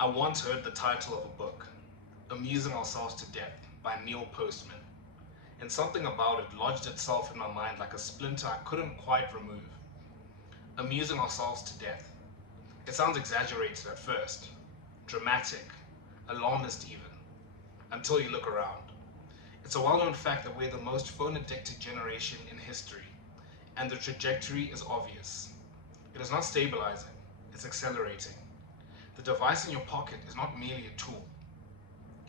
I once heard the title of a book, Amusing Ourselves to Death by Neil Postman, and something about it lodged itself in my mind like a splinter I couldn't quite remove. Amusing ourselves to death. It sounds exaggerated at first, dramatic, alarmist even, until you look around. It's a well-known fact that we're the most phone-addicted generation in history, and the trajectory is obvious. It is not stabilizing, it's accelerating. The device in your pocket is not merely a tool.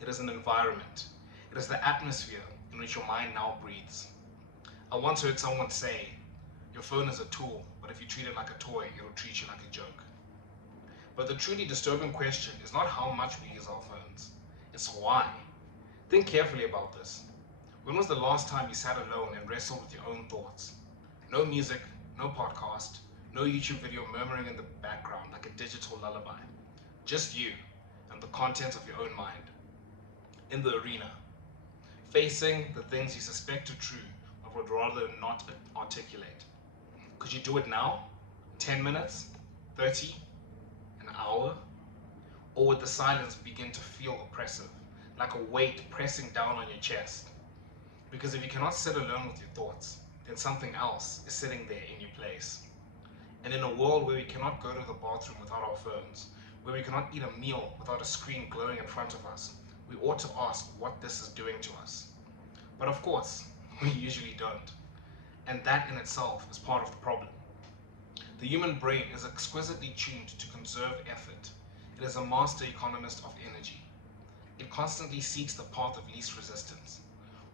It is an environment. It is the atmosphere in which your mind now breathes. I once heard someone say, your phone is a tool, but if you treat it like a toy, it'll treat you like a joke. But the truly disturbing question is not how much we use our phones, it's why. Think carefully about this. When was the last time you sat alone and wrestled with your own thoughts? No music, no podcast, no YouTube video murmuring in the background like a digital lullaby. Just you and the contents of your own mind. In the arena, facing the things you suspect are true but would rather not articulate. Could you do it now? 10 minutes? 30? An hour? Or would the silence begin to feel oppressive, like a weight pressing down on your chest? Because if you cannot sit alone with your thoughts, then something else is sitting there in your place. And in a world where we cannot go to the bathroom without our phones, where we cannot eat a meal without a screen glowing in front of us, we ought to ask what this is doing to us. But of course, we usually don't. And that in itself is part of the problem. The human brain is exquisitely tuned to conserve effort. It is a master economist of energy. It constantly seeks the path of least resistance.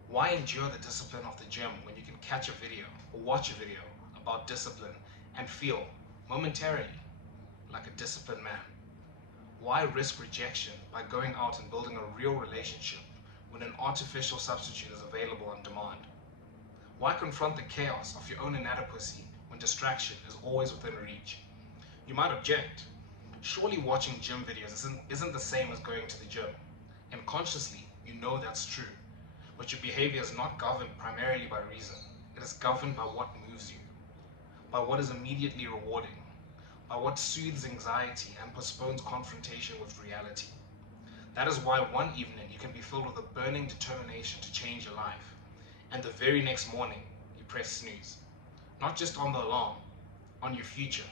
Why endure the discipline of the gym when you can catch a video or watch a video about discipline and feel, momentarily, like a disciplined man? Why risk rejection by going out and building a real relationship when an artificial substitute is available on demand? Why confront the chaos of your own inadequacy when distraction is always within reach? You might object. Surely watching gym videos isn't the same as going to the gym. And consciously, you know that's true. But your behavior is not governed primarily by reason. It is governed by what moves you, by what is immediately rewarding, by what soothes anxiety and postpones confrontation with reality. That is why one evening you can be filled with a burning determination to change your life, and the very next morning you press snooze. Not just on the alarm, on your future,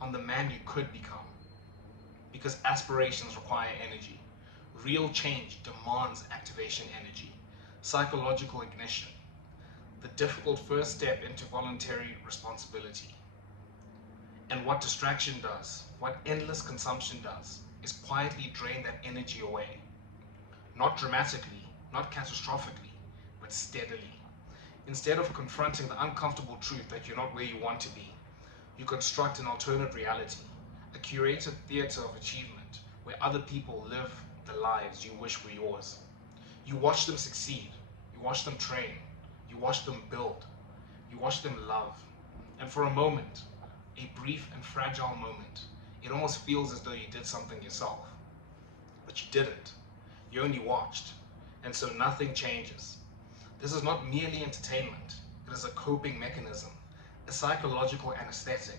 on the man you could become. Because aspirations require energy. Real change demands activation energy, psychological ignition, the difficult first step into voluntary responsibility. And what distraction does, what endless consumption does, is quietly drain that energy away. Not dramatically, not catastrophically, but steadily. Instead of confronting the uncomfortable truth that you're not where you want to be, you construct an alternate reality, a curated theater of achievement where other people live the lives you wish were yours. You watch them succeed, you watch them train, you watch them build, you watch them love. And for a moment, a brief and fragile moment, it almost feels as though you did something yourself. But you didn't. You only watched. And so nothing changes. This is not merely entertainment. It is a coping mechanism, a psychological anesthetic,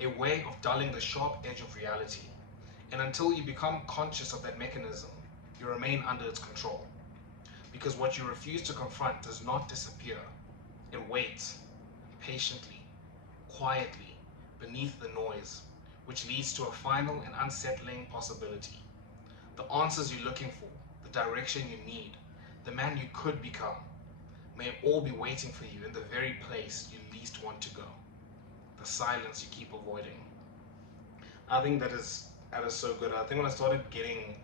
a way of dulling the sharp edge of reality. And until you become conscious of that mechanism, you remain under its control. Because what you refuse to confront does not disappear. It waits, patiently, quietly, beneath the noise, which leads to a final and unsettling possibility. The answers you're looking for, the direction you need, the man you could become, may all be waiting for you in the very place you least want to go. The silence you keep avoiding. I think that is so good. I think when I started getting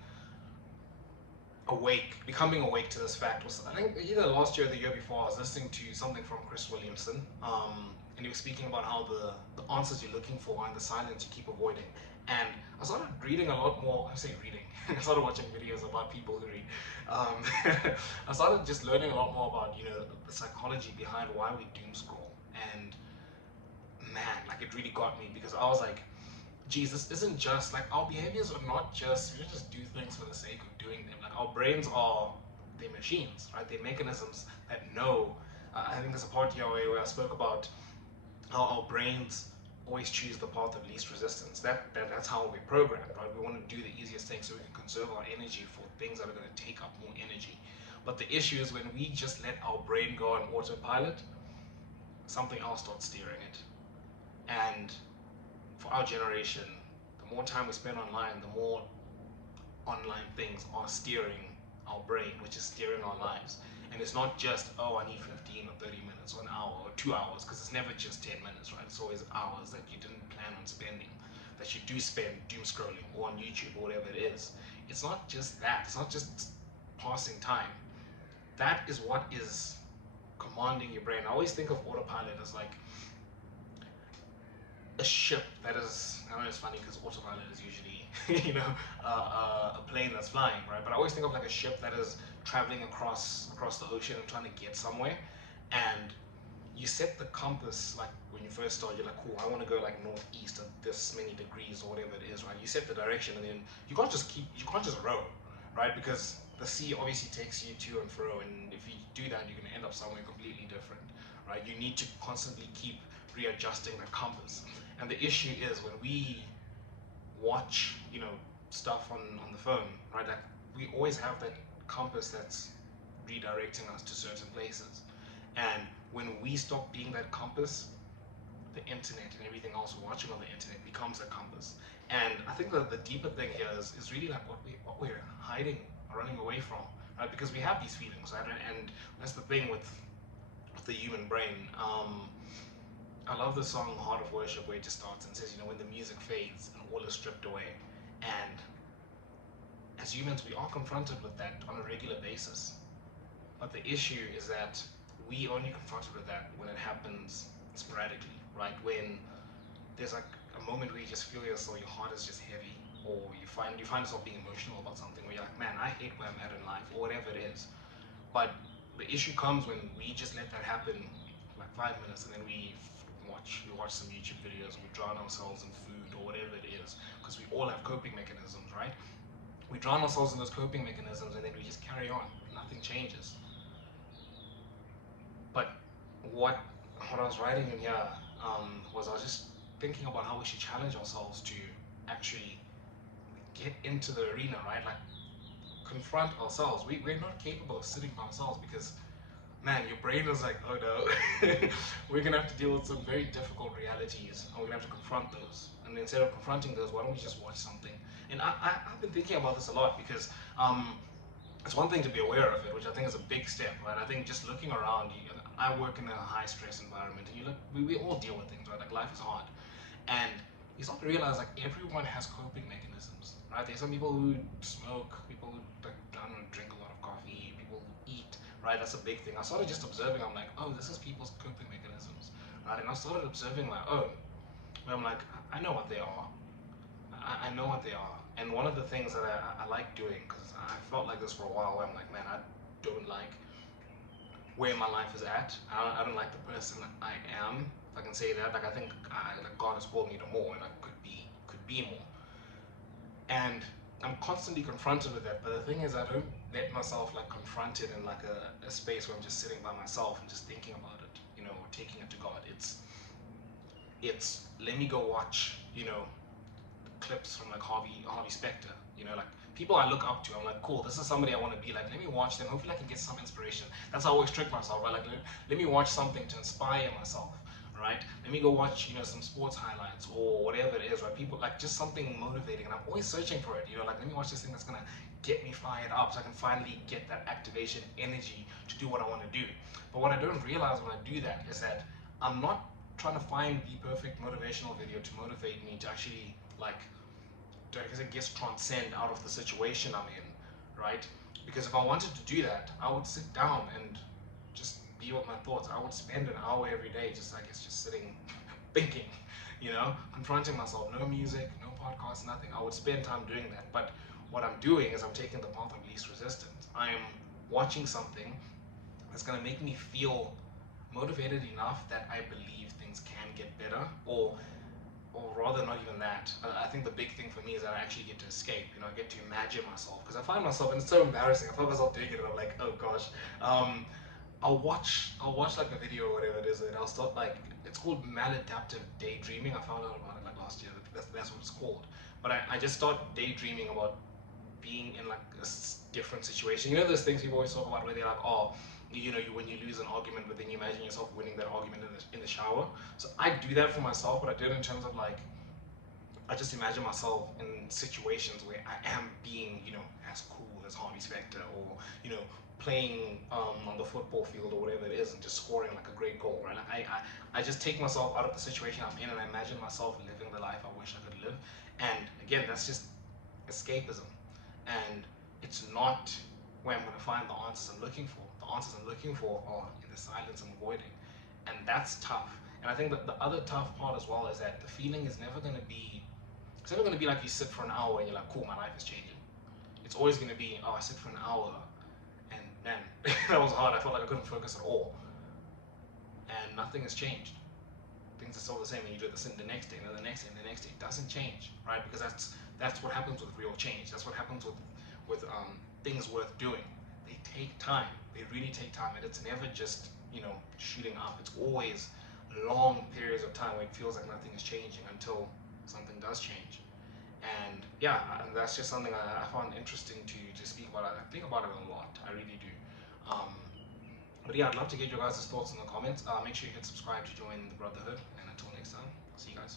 becoming awake to this fact was, I think either last year or the year before, I was listening to something from Chris Williamson, and he was speaking about how the answers you're looking for are in the silence you keep avoiding. And I started reading a lot more, I say reading, I started watching videos about people who read. I started just learning a lot more about, the psychology behind why we doom scroll. And man, like it really got me, because I was like, geez, this isn't just like, our behaviors are not just, we don't just do things for the sake of doing them. Like our brains are, they're machines, right? They're mechanisms that know. I think there's a part here where I spoke about how our brains always choose the path of least resistance. That's how we're programmed, right? We want to do the easiest thing so we can conserve our energy for things that are going to take up more energy. But the issue is when we just let our brain go on autopilot, something else starts steering it. And for our generation, the more time we spend online, the more online things are steering our brain, which is steering our lives. And it's not just, oh, I need 15 or 30 minutes or an hour or 2 hours, because it's never just 10 minutes, right? It's always hours that you didn't plan on spending, that you do spend doom scrolling or on YouTube or whatever it is. It's not just that. It's not just passing time. That is what is commanding your brain. I always think of autopilot as like a ship that is, I know it's funny because autopilot is usually, a plane that's flying, right? But I always think of like a ship that is traveling across the ocean and trying to get somewhere. And you set the compass, like when you first start, you're like, cool, I want to go like northeast at this many degrees or whatever it is, right? You set the direction, and then you can't just row, right? Because the sea obviously takes you to and fro, and if you do that, you're going to end up somewhere completely different, right? You need to constantly keep readjusting the compass. And the issue is when we watch, stuff on the phone, right? Like we always have that compass that's redirecting us to certain places. And when we stop being that compass, the internet and everything else we're watching on the internet becomes a compass. And I think that the deeper thing here is really like what we're hiding or running away from, right? Because we have these feelings, right? And that's the thing with the human brain. I love the song Heart of Worship where it just starts and says, when the music fades and all is stripped away. And as humans, we are confronted with that on a regular basis. But the issue is that we only confronted with that when it happens sporadically, right? When there's like a moment where you just feel yourself, your heart is just heavy, or you find yourself being emotional about something, where you're like, man, I hate where I'm at in life, or whatever it is. But the issue comes when we just let that happen for like 5 minutes, and then we watch some YouTube videos, we drown ourselves in food or whatever it is, because we all have coping mechanisms, right? We drown ourselves in those coping mechanisms, and then we just carry on. Nothing changes. But what I was writing in here was I was just thinking about how we should challenge ourselves to actually get into the arena, right? Like confront ourselves. We're not capable of sitting by ourselves because, man, your brain is like, oh no, we're gonna have to deal with some very difficult realities, and we're gonna have to confront those. And instead of confronting those, why don't we just watch something? And I've been thinking about this a lot because it's one thing to be aware of it, which I think is a big step, right? I think just looking around, I work in a high stress environment, and we all deal with things, right? Like life is hard, and you start to realize like everyone has coping mechanisms, right? There's some people who smoke, people who like, I don't know, drink a lot of coffee, people who eat, right? That's a big thing. I started just observing. I'm like, oh, this is people's coping mechanisms, right? And I started observing my own, where I'm like, I know what they are. I know what they are. And one of the things that I like doing, because I felt like this for a while, where I'm like, man, I don't like where my life is at. I don't like the person I am, if I can say that. Like I think like God has called me to more, and I could be more. And I'm constantly confronted with that. But the thing is, I don't let myself like confront it in like a space where I'm just sitting by myself and just thinking about it, or taking it to God. It's let me go watch, clips from like Harvey Specter, like people I look up to. I'm like, cool, this is somebody I want to be like. Let me watch them. Hopefully I can get some inspiration. That's how I always trick myself, right? Like let me watch something to inspire myself, right? Let me go watch, some sports highlights or whatever it is, right? People like just something motivating, and I'm always searching for it, like let me watch this thing that's gonna get me fired up so I can finally get that activation energy to do what I want to do. But what I don't realize when I do that is that I'm not trying to find the perfect motivational video to motivate me to actually like I guess transcend out of the situation I'm in, right? Because if I wanted to do that, I would sit down and just be with my thoughts. I would spend an hour every day just sitting thinking, confronting myself. No music, no podcast, nothing. I would spend time doing that. But what I'm doing is I'm taking the path of least resistance. I'm watching something that's going to make me feel motivated enough that I believe things can get better, or rather not even that. I think the big thing for me is that I actually get to escape. I get to imagine myself, because I find myself, and it's so embarrassing, I find myself doing it and I'm like, oh gosh. I'll watch like a video or whatever it is, and I'll start like, it's called maladaptive daydreaming. I found out about it like last year. That's what it's called. But I just start daydreaming about being in like a different situation. You know those things people always talk about where they're like, oh, when you lose an argument, but then you imagine yourself winning that argument in the shower. So I do that for myself, but I do it in terms of like, I just imagine myself in situations where I am being, as cool as Harvey Specter, or playing on the football field or whatever it is, and just scoring like a great goal, right? Like I just take myself out of the situation I'm in, and I imagine myself living the life I wish I could live. And again, that's just escapism, and it's not where I'm going to find the answers I'm looking for. The answers I'm looking for are in the silence I'm avoiding, and that's tough. And I think that the other tough part as well is that the feeling is never going to be. It's never going to be like you sit for an hour and you're like, cool, my life is changing. It's always going to be, oh, I sit for an hour and man, that was hard. I felt like I couldn't focus at all, and nothing has changed. Things are still the same, and you do this in the next day, and then the next day, and the next day. It doesn't change, right? Because that's what happens with real change. That's what happens with things worth doing. They take time. They really take time, and it's never just shooting up. It's always long periods of time where it feels like nothing is changing until something does change. And yeah, that's just something I found interesting to speak about. I think about it a lot. I really do. Um, but yeah, I'd love to get your guys' thoughts in the comments. Make sure you hit subscribe to join the Brotherhood. And until next time, I'll see you guys.